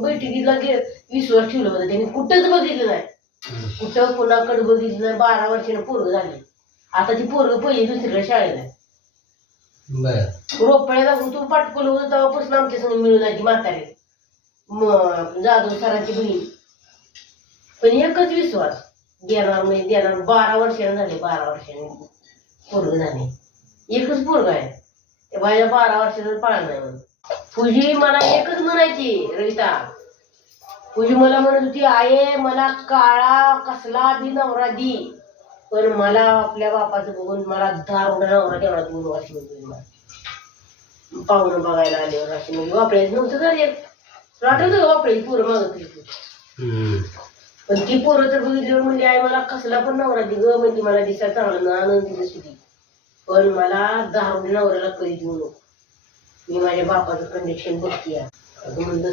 बैठकीला विश्वास ठेवला होता त्यांनी, कुठंच बघितलं नाही, कुठं कोणाकडे बघितलं नाही. 12 वर्षानं पोरग झाले. आता ती पोरग पहिली दुसरीला शाळेला आहे. रोपड्याला तू पाठकलं होतं तेव्हापासून आमच्या संग मिळून आली म्हातारे जाधव सरांची बहीण. पण एकच विश्वास देणार म्हणजे देणार. 12 वर्षानं झाले, 12 वर्षाने पोरग झाले. एकच पोरग आहे त्या बाया 12 वर्षाचं पाळलं नाही म्हणून. पूजी मला एकच म्हणायची, रविता पूजी मला म्हणत होती, आये मला काळा कसला बी नवरा दी, पण मला आपल्या बापाचं बघून मला दारुडा नवरा देवळात बोलू अशी म्हणतो. मला पाहुणं बघायला आल्यावर अशी म्हणजे वापरायचं नव्हतं घरी. आठवतं वापरायची पोरं मागत होती. पण ती पोरं तर बघितल्यावर म्हणजे आई मला कसला पण नवरा दे ग, म्हणजे मला दिसा चांगलं ना आनंदी दिसली, पण मला दारुडा नवऱ्याला कधी देऊ नको, मी माझ्या बापाचं कंडिशन बघते म्हणलं.